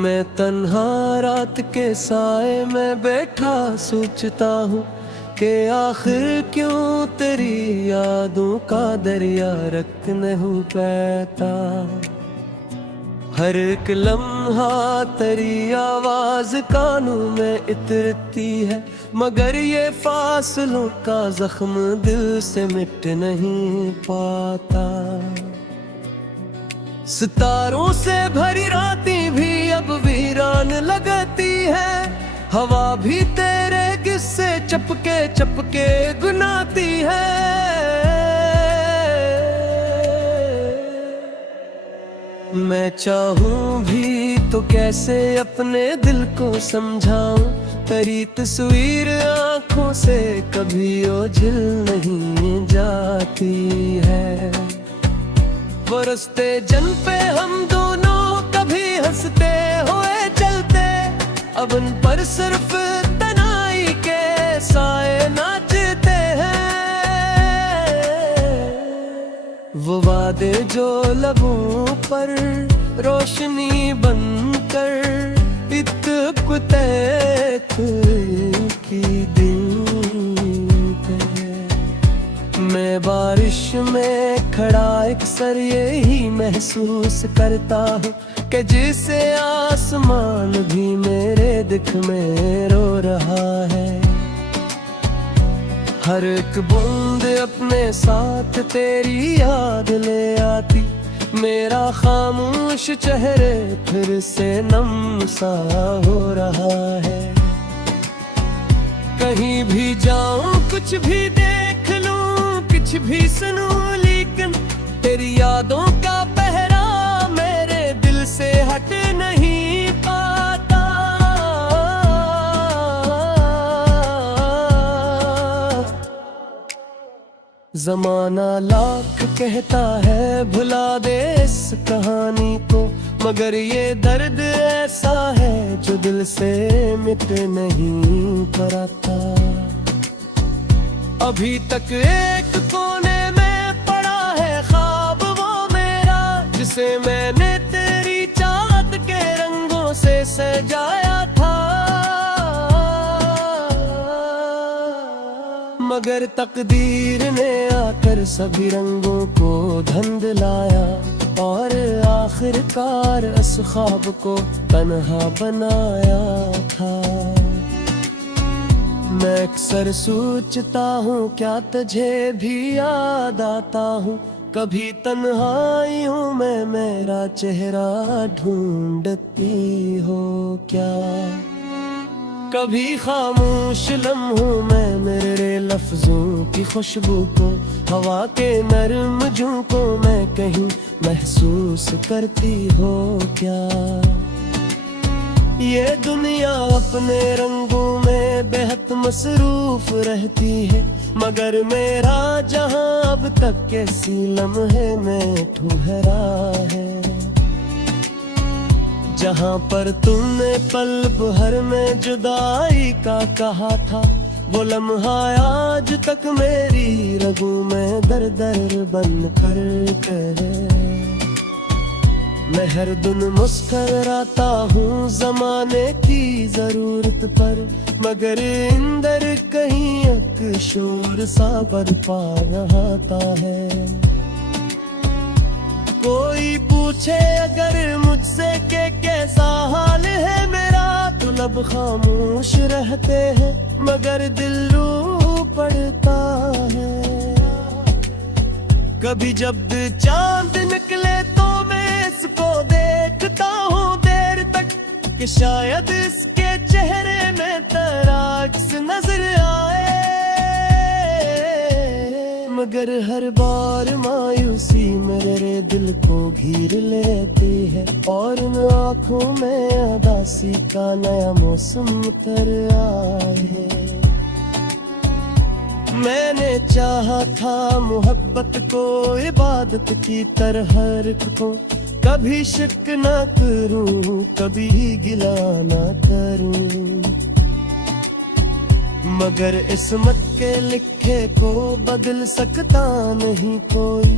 मैं तन्हा रात के साए में बैठा सोचता हूँ कि आखिर क्यों तेरी यादों का दरिया रख नहीं पाता। हर एक लम्हा तेरी आवाज कानों में इतरती है, मगर ये फासलों का जख्म दिल से मिट नहीं पाता। सितारों से भरी रातें भी अब वीरान लगती है, हवा भी तेरे किस्से चपके चपके गुनाती है। मैं चाहूं भी तो कैसे अपने दिल को समझाऊं, तेरी तस्वीर आंखों से कभी ओझल नहीं जाती है। वो रास्ते जन पे हम दोनों कभी हंसते हुए चलते, अब उन पर सिर्फ तन्हाई के साए नाचते हैं। वो वादे जो लबों पर रोशनी बनकर इतकते की दिन पे। मैं बारिश में खड़ा अक्सर यही महसूस करता हूँ कि जिसे आसमान भी मेरे दिख में रो रहा है। हर एक बूंद अपने साथ तेरी याद ले आती, मेरा खामोश चेहरे फिर से नम सा हो रहा है। कहीं भी जाऊं कुछ भी देख लूं कुछ भी सुनूं, लेकिन तेरी यादों का पहरा मेरे दिल से हट नहीं पाता। ज़माना लाख कहता है भुला दे इस कहानी को, मगर ये दर्द ऐसा है जो दिल से मिट नहीं पाता। अभी तक एक कोने में पड़ा है ख्वाब वो मेरा, जिसे मैंने तेरी चाँद के रंगों से सजाया था। मगर तकदीर ने आकर सभी रंगों को धुंधलाया, और आखिरकार इस ख्वाब को तन्हा बनाया था। मैं अक्सर सोचता हूँ क्या तुझे भी याद आता हूँ, कभी तन्हाइयों में मेरा चेहरा ढूंढती हो क्या। कभी खामोश लम्हों में मेरे लफ्जों की खुशबू को, हवा के नर्म झोंकों में कहीं महसूस करती हो क्या। ये दुनिया अपने रंगों में बेहद मसरूफ रहती है, मगर मेरा जहां अब तक कैसी लम्हे में ठहरा है। जहां पर तुमने पल भर में जुदाई का कहा था, वो लम्हा आज तक मेरी रगों में दर दर बन कर कहे। मैं हर दिन मुस्कुराता हूँ ज़माने की ज़रूरत पर, मगर अंदर कहीं एक शोर सा बरपा रहता है। कोई पूछे अगर मुझसे कि कैसा हाल है मेरा, तो लब खामोश रहते हैं मगर दिल रो पड़ता है। कभी जब चांद निकले तो मैं इसको देखता हूँ देर तक, कि शायद इसके चेहरे में तराक्स नजर आए। मगर हर बार मायूसी मेरे दिल को घेर लेती है, और उन आँखों में उदासी का नया मौसम उतर आए। मैंने चाहा था मोहब्बत को इबादत की तरह रखूं, कभी शक ना करूं कभी गिला ना करूं। मगर किस्मत के लिखे को बदल सकता नहीं कोई,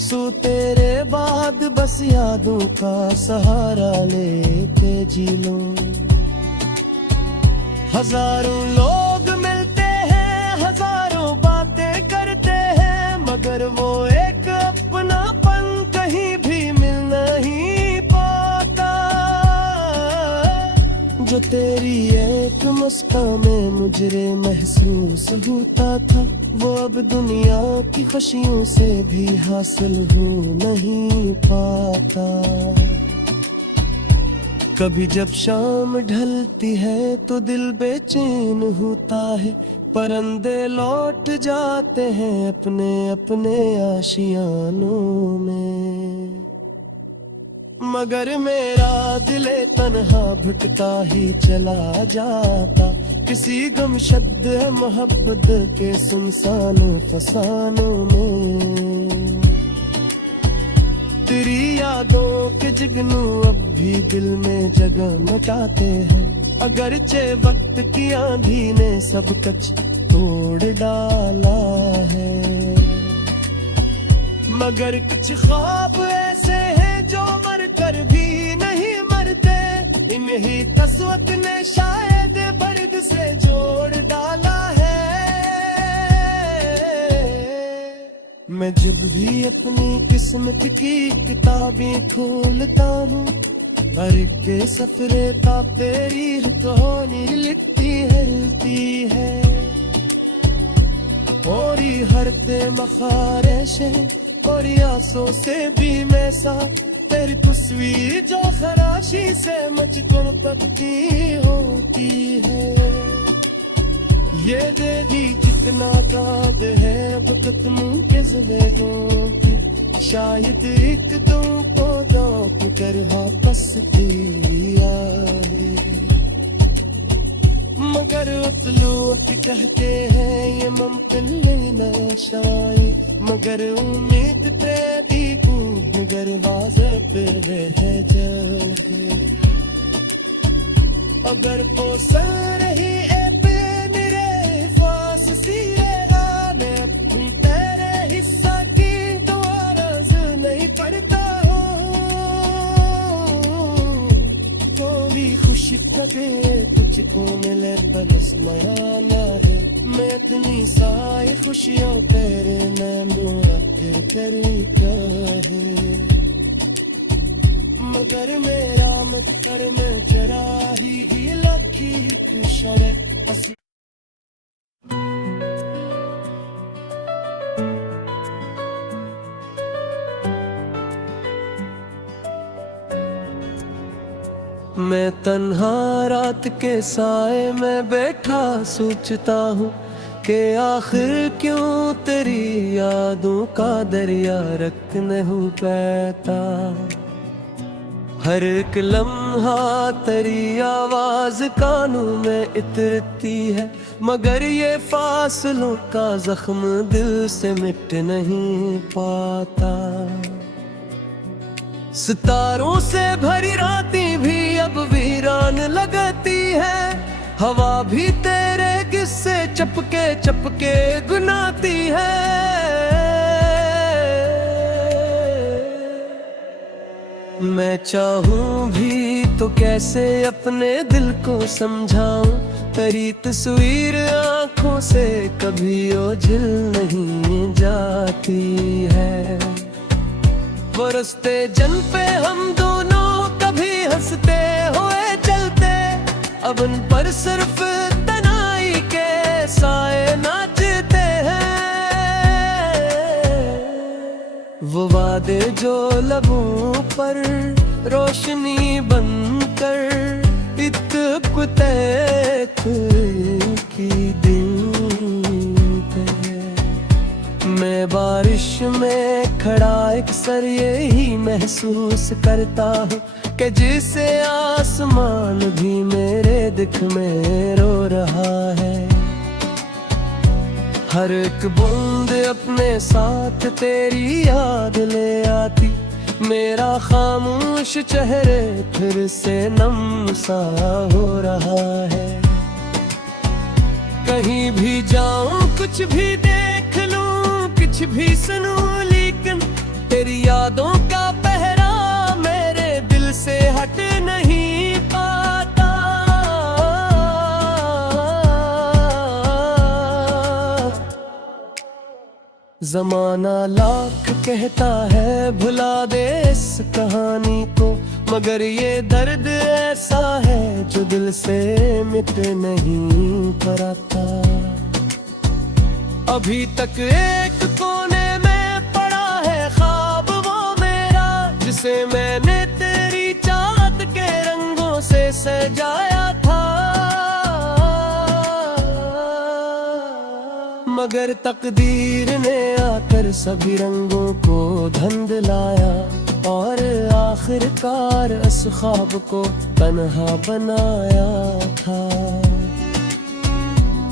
सू तेरे बाद बस यादों का सहारा लेके जी लूं। हजारों लोग मिलते हैं, हजारों बातें करते हैं, मगर वो एक अपनापन कहीं भी मिल नहीं पाता। जो तेरी एक मुस्कान में मुझे महसूस होता था, वो अब दुनिया की खुशियों से भी हासिल हो नहीं पाता। कभी जब शाम ढलती है तो दिल बेचैन होता है, परिंदे लौट जाते हैं अपने अपने आशियानों में, मगर मेरा दिल तन्हा भटका ही चला जाता किसी गमशद मोहब्बत के सुनसान फसानों में। तेरी यादों के जुगनू अब भी दिल में जगह मचाते हैं, अगरचे वक्त की आंधी ने सब कुछ तोड़ डाला है, मगर कुछ ख्वाब ऐसे हैं जो मर कर भी नहीं मरते। इन्हीं कस्वत ने शायद बर्द से जोड़ डाला है। मैं जब भी अपनी किस्मत की किताबें खोलता हूँ, हर के सफरे का तेरी कहानी लिखती है। और हरते मखारेशे और यासों से भी मैं सा तेरी तस्वीर जो खराशी से मुझको पकती होती है। ये देवी जितना दाद है अब तक मुझे ज़िंदगियों की, शायद एक दो पौधों को कर वापस दिया है, मगर लोग कहते हैं ये मुमकिन न शायद, मगर उम्मीद पे भी मगर वाज़े पे रह जाए। अगर पोसा रही मैं अपनी तेरे हिस्सा की दोबारा नहीं पढ़ता हूँ, थोड़ी खुशी कभी तुझको मिले बस मयाना है। मैं इतनी सारी खुशियों तेरे नाम फिर तेरी क्या है, मगर मेरा मत में जरा ही लखी खुशरे मैं तन्हा रात के साए में बैठा सोचता हूँ कि आखिर क्यों तेरी यादों का दरिया रख नहीं पाता। हर एक लम्हा तेरी आवाज कानों में इतरती है, मगर ये फासलों का जख्म दिल से मिट नहीं पाता। सितारों से भरी रातें भी अब वीरान लगती है, हवा भी तेरे किस्से चपके चपके गुनाती है। मैं चाहूं भी तो कैसे अपने दिल को समझाऊं, तेरी तस्वीर आंखों से कभी ओझल नहीं जाती है। वो रस्ते जन पे हम दोनों कभी हंसते हुए चलते, अब उन पर सिर्फ तन्हाई के साए नाचते हैं। वो वादे जो लबों पर रोशनी बनकर इत्कुते की दिन पे, मैं बारिश में खड़ा अक्सर यही महसूस करता हूँ कि जिसे आसमान भी मेरे दिख में रो रहा है। हर एक बूंद अपने साथ तेरी याद ले आती, मेरा खामोश चेहरे फिर से नम सा हो रहा है। कहीं भी जाऊं कुछ भी देख लूं कुछ भी सुनूं, लेकिन यादों का पहरा मेरे दिल से हट नहीं पाता। जमाना लाख कहता है भुला दे इस कहानी को, मगर ये दर्द ऐसा है जो दिल से मिट नहीं पाता। अभी तक एक कोने में पड़ा है ख्वाब वो मेरा, जिसे मैंने तेरी चाहत के रंगों से सजाया था। मगर तकदीर ने आकर सभी रंगों को धुंधलाया, और आखिरकार इस ख्वाब को तन्हा बनाया था।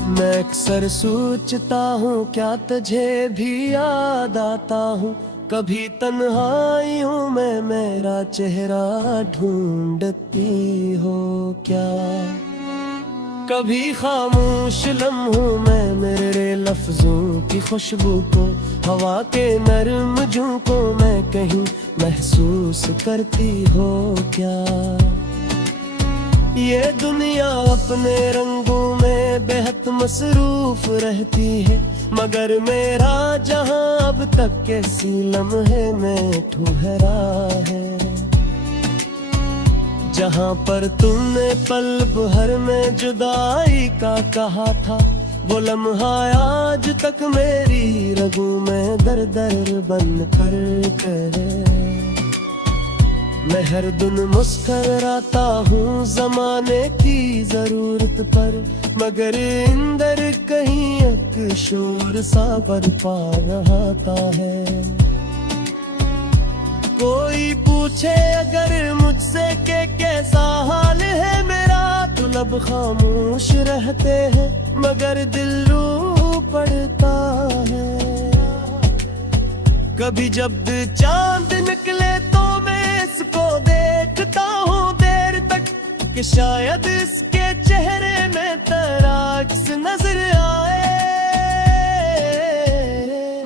मैं अक्सर सोचता हूँ क्या तुझे भी याद आता हूँ, कभी तन्हाई हूँ मैं मेरा चेहरा ढूंढती हो क्या। कभी खामोश लम्हों में मेरे लफ्जों की खुशबू को, हवा के नर्म झोंकों में कहीं महसूस करती हो क्या। ये दुनिया अपने रंगों में बेहद मसरूफ रहती है, मगर मेरा जहां अब तक कैसी लम्हे में ठहरा है। जहां पर तुमने पल भर में जुदाई का कहा था, वो लम्हा आज तक मेरी रगों में दर दर बन कर करे। मैं हर दिन मुस्कुराता हूँ ज़माने की ज़रूरत पर, मगर अंदर कहीं एक शोर सा बरपा रहता है। कोई पूछे अगर मुझसे कि कैसा हाल है मेरा, तो लब खामोश रहते हैं मगर दिल रो पड़ता है। कभी जब चांद निकले तो मैं इसको देखता हूँ देर तक, कि शायद इसके चेहरे में तराक्स नजर आए।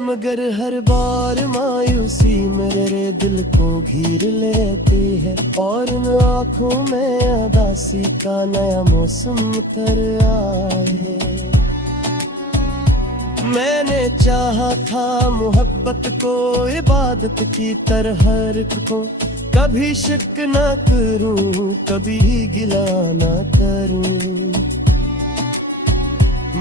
मगर हर बार मायूसी मेरे दिल को घेर लेती है, और उन आँखों में उदासी का नया मौसम उतर आए। मैंने चाहा था मोहब्बत को इबादत की तरह रखूं, कभी शक ना करूं, कभी गिला ना करूं।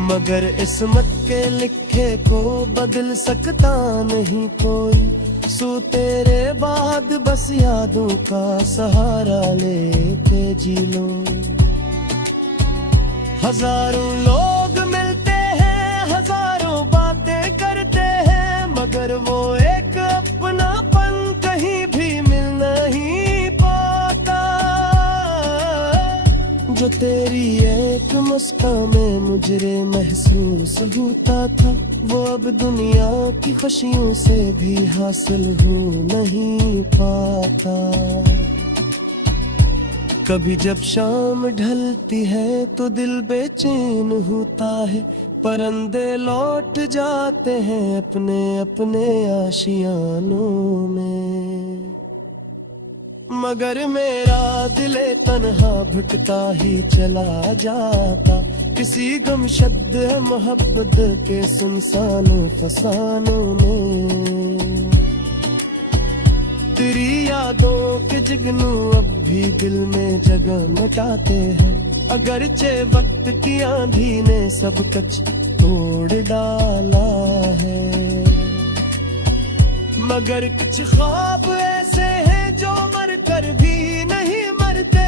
मगर इस्मत के लिखे को बदल सकता नहीं कोई, सो तेरे बाद बस यादों का सहारा लेके जी लो। हजारों लोग मिलते हैं, हजारों बातें करते हैं, मगर वो एक अपनापन कहीं भी मिल नहीं पाता। जो तेरी एक मुस्कान में मुझे महसूस होता था, वो अब दुनिया की खुशियों से भी हासिल हो नहीं पाता। कभी जब शाम ढलती है तो दिल बेचैन होता है, परिंदे लौट जाते हैं अपने अपने आशियानों में। मगर मेरा दिले तन्हा भटका ही चला जाता, किसी गमशद मोहब्बत के सुनसान फसानों में। तेरी यादों के जुगनू अब भी दिल में जगह मचाते हैं, अगरचे वक्त की आंधी ने सब कुछ तोड़ डाला है। मगर कुछ ख्वाब ऐसे हैं जो मर कर भी नहीं मरते,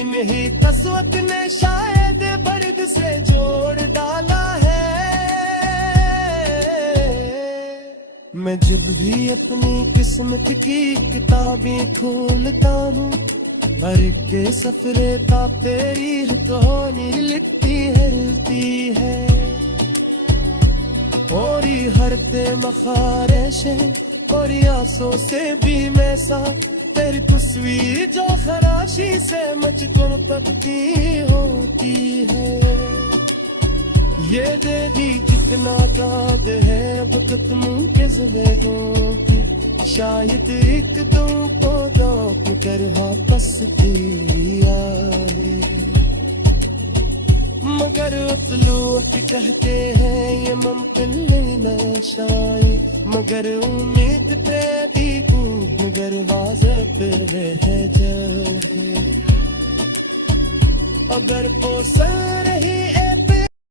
इन्हीं कस्वत ने शायद बर्द से जोड़ डाला है। मैं जब भी अपनी किस्मत की किताबें खोलता हूँ, भर के सफरे का तेरी कहानी लिखती हिलती है। और हरते मखारेशे और यासों से भी मैं सा, तेरी तस्वीर जो खराशी से मुझको पकती होती है। ये देवी जितना दाद है अब तुम के ज़िंदगियों की, शायद एक तुमको रोक कर वापस भी आए। मगर लोग कहते हैं ये मुमकिन न शायद, मगर उम्मीद पे भी मगर वाज़े पे रह जाए। अगर वो सह रही